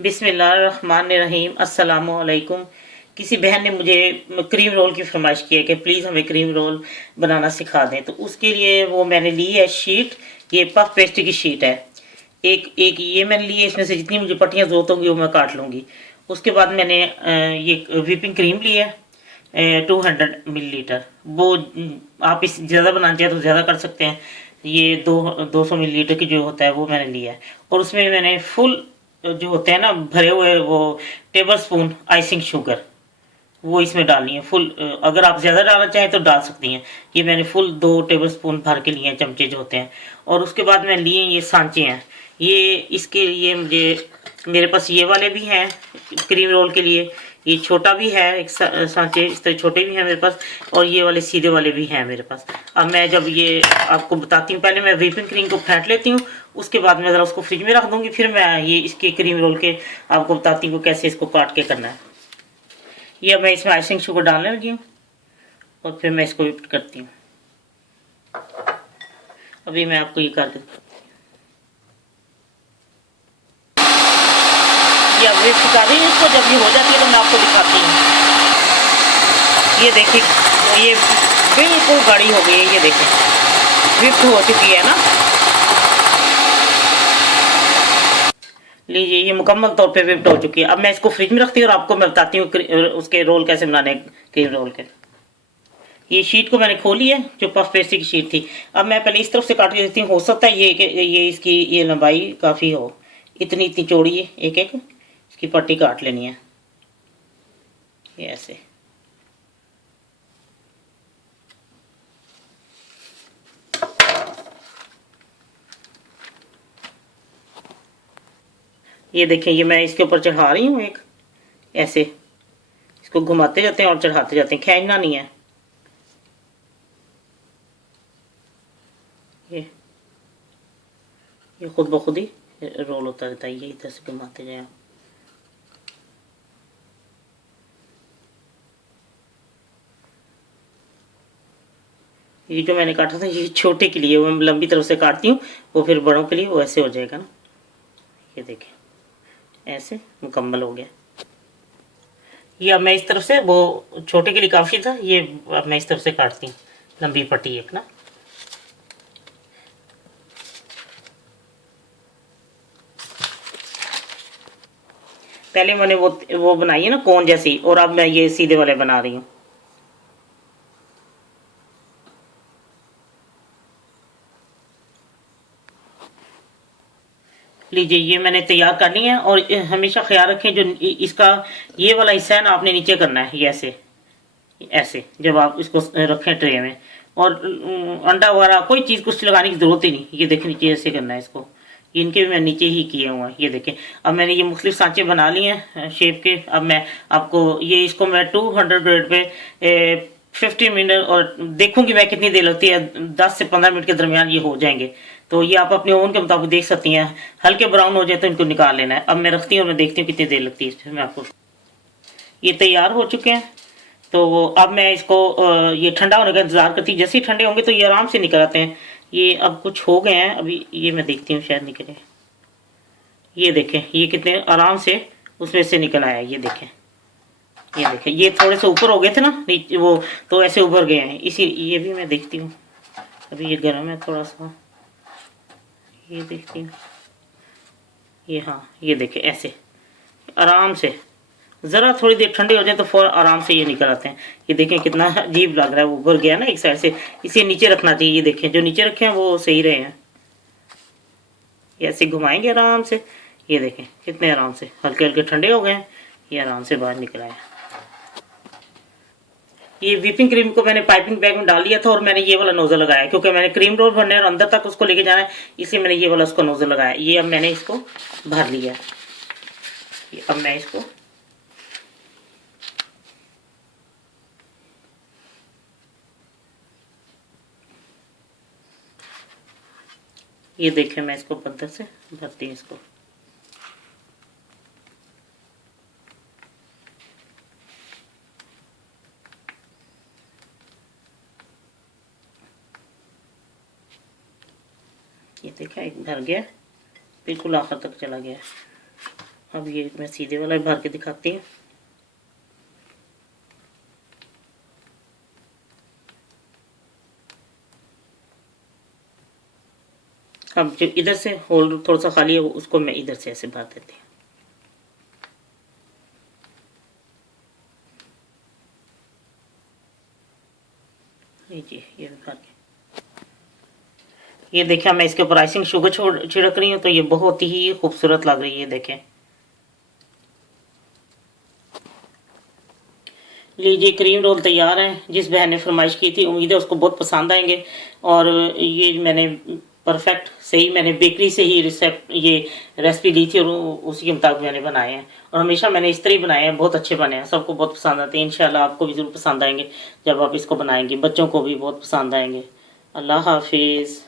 बिस्मिल्लाहिर्रहमानिर्रहीम अस्सलामुअलैकुम। किसी बहन ने मुझे क्रीम रोल की फरमाइश की है कि प्लीज़ हमें क्रीम रोल बनाना सिखा दें, तो उसके लिए वो मैंने ली है शीट। ये पफ पेस्ट्री की शीट है। एक एक ये मैंने ली है, इसमें से जितनी मुझे पट्टियाँ ज़रूरत होंगी वो मैं काट लूँगी। उसके बाद मैंने ये व्हिपिंग क्रीम ली है 200 मिलीलीटर। वो आप इस ज़्यादा बनाना चाहें तो ज़्यादा कर सकते हैं। ये 200 मिलीलीटर की जो होता है वो मैंने लिया है। और उसमें मैंने फुल जो होते हैं ना भरे हुए, वो टेबल स्पून आइसिंग शुगर वो इसमें डालनी है फुल। अगर आप ज़्यादा डालना चाहें तो डाल सकती हैं। ये मैंने फुल 2 टेबल स्पून भर के लिए हैं, चमचे जो होते हैं। और उसके बाद मैं लिए ये सांचे हैं। ये इसके लिए मेरे पास ये वाले भी हैं क्रीम रोल के लिए। ये छोटा भी है एक सांचे, इस तरह छोटे भी हैं मेरे पास, और ये वाले सीधे वाले भी हैं मेरे पास। अब मैं जब ये आपको बताती हूँ, पहले मैं व्हिपिंग क्रीम को फेंट लेती हूँ, उसके बाद मैं ज़रा उसको फ्रिज में रख दूँगी, फिर मैं ये इसके क्रीम रोल के आपको बताती हूँ कैसे इसको काट के करना है। ये अब मैं इसमें आइसिंग शुगर डालने लगी हूँ और फिर मैं इसको व्हिप करती हूँ। अभी मैं आपको ये करके ये अब व्हिप कर रही हूँ इसको। जब ये हो जाती है तो मैं आपको दिखाती हूँ। ये देखिए, ये बिल्कुल गाढ़ी हो गई है। ये देखिए व्हिप हो चुकी है ना। लीजिए, ये मुकम्मल तौर पे व्हिप्ड हो चुकी है। अब मैं इसको फ्रिज में रखती हूँ और आपको मैं बताती हूँ उसके रोल कैसे बनाने क्रीम रोल के। ये शीट को मैंने खोली है, जो पफ पेस्ट्री की शीट थी। अब मैं पहले इस तरफ से काट के देती हूँ। हो सकता है ये इसकी ये लंबाई काफ़ी हो, इतनी इतनी चौड़ी है। एक एक इसकी पट्टी काट लेनी है, ये ऐसे। ये देखें, ये मैं इसके ऊपर चढ़ा रही हूँ एक ऐसे। इसको घुमाते जाते हैं और चढ़ाते जाते हैं, खींचना नहीं है। ये खुद ब खुद ही रोल होता रहता है। ये इधर से घुमाते जाए। ये जो मैंने काटा था ये छोटे के लिए, वो मैं लंबी तरफ से काटती हूँ, वो फिर बड़ों के लिए वो ऐसे हो जाएगा ना। ये देखें, ऐसे मुकम्मल हो गया। ये अब मैं इस तरफ से, वो छोटे के लिए काफ़ी था, ये अब मैं इस तरफ से काटती हूँ लंबी पट्टी एक ना। पहले मैंने वो बनाई है ना कोन जैसी, और अब मैं ये सीधे वाले बना रही हूँ। लीजिए, ये मैंने तैयार करनी है। और हमेशा ख्याल रखें, जो इसका ये वाला हिस्सा है ना, आपने नीचे करना है। ये ऐसे ऐसे जब आप इसको रखें ट्रे में, और अंडा वगैरह कोई चीज़ कुछ लगाने की ज़रूरत ही नहीं। ये देखें, नीचे ऐसे करना है इसको। इनके भी मैं नीचे ही किए हुए हैं। ये देखें, अब मैंने ये मुख्तलिफ सांचे बना लिए हैं शेप के। अब मैं आपको ये इसको मैं 200 ग्रेड पे 15 मिनट और देखूंगी मैं कितनी देर लगती है। 10 से 15 मिनट के दरमियान ये हो जाएंगे। तो ये आप अपने ओवन के मुताबिक देख सकती हैं। हल्के ब्राउन हो जाए तो इनको निकाल लेना है। अब मैं रखती हूँ और मैं देखती हूँ कितनी देर लगती है इसमें। मैं आपको ये तैयार हो चुके हैं। तो अब मैं इसको ये ठंडा होने का इंतजार करती हूँ। जैसे ही ठंडे होंगे तो ये आराम से निकल आते हैं। ये अब कुछ हो गए हैं अभी, ये मैं देखती हूँ शायद निकले। ये देखें, ये कितने आराम से उसमें से निकल आया। ये देखें, ये देखें, ये थोड़े से ऊपर हो गए थे ना नीचे वो, तो ऐसे उभर गए हैं। इसी ये भी मैं देखती हूँ। अभी ये गर्म है थोड़ा सा, ये देखती हूँ। ये हाँ, ये देखें ऐसे आराम से। ज़रा थोड़ी देर ठंडे हो जाए तो फौरन आराम से ये निकल आते हैं। ये देखें कितना अजीब लग रहा है, वो उभर गया ना एक साइड से। इसे नीचे रखना चाहिए। ये देखें, जो नीचे रखे हैं वो सही रहे हैं। ये ऐसे घुमाएंगे आराम से। ये देखें कितने आराम से हल्के हल्के ठंडे हो गए हैं। ये आराम से बाहर निकल आया। ये व्हिपिंग क्रीम को मैंने पाइपिंग बैग में डाल लिया था, और मैंने ये वाला नोजल लगाया क्योंकि मैंने क्रीम रोल भरना है और अंदर तक उसको लेके जाना है, इसलिए मैंने ये वाला उसको नोजल लगाया। ये अब मैंने इसको भर लिया। अब मैं इसको ये देखें, मैं इसको अंदर से भरती हूँ इसको। ये देखा, एक भर गया, बिल्कुल आखिर तक चला गया। अब ये मैं सीधे वाला भर के दिखाती हूँ। अब जो इधर से होल थोड़ा सा खाली है उसको मैं इधर से ऐसे भर देती हूँ। ये भर के ये देखिए मैं इसके ऊपर आइसिंग शुगर छिड़क रही हूँ तो ये बहुत ही खूबसूरत लग रही है। देखें, लीजिए क्रीम रोल तैयार है। जिस बहन ने फरमाइश की थी उम्मीद है उसको बहुत पसंद आएंगे। और ये मैंने परफेक्ट सही मैंने बेकरी से ही ये रेसिपी ली थी और उसी के मुताबिक मैंने बनाए हैं। और हमेशा मैंने इस तरह ही बनाए हैं, बहुत अच्छे बने हैं, सबको बहुत पसंद आते हैं। इंशाल्लाह आपको भी ज़रूर पसंद आएंगे जब आप इसको बनाएंगे, बच्चों को भी बहुत पसंद आएंगे। अल्लाह हाफिज़।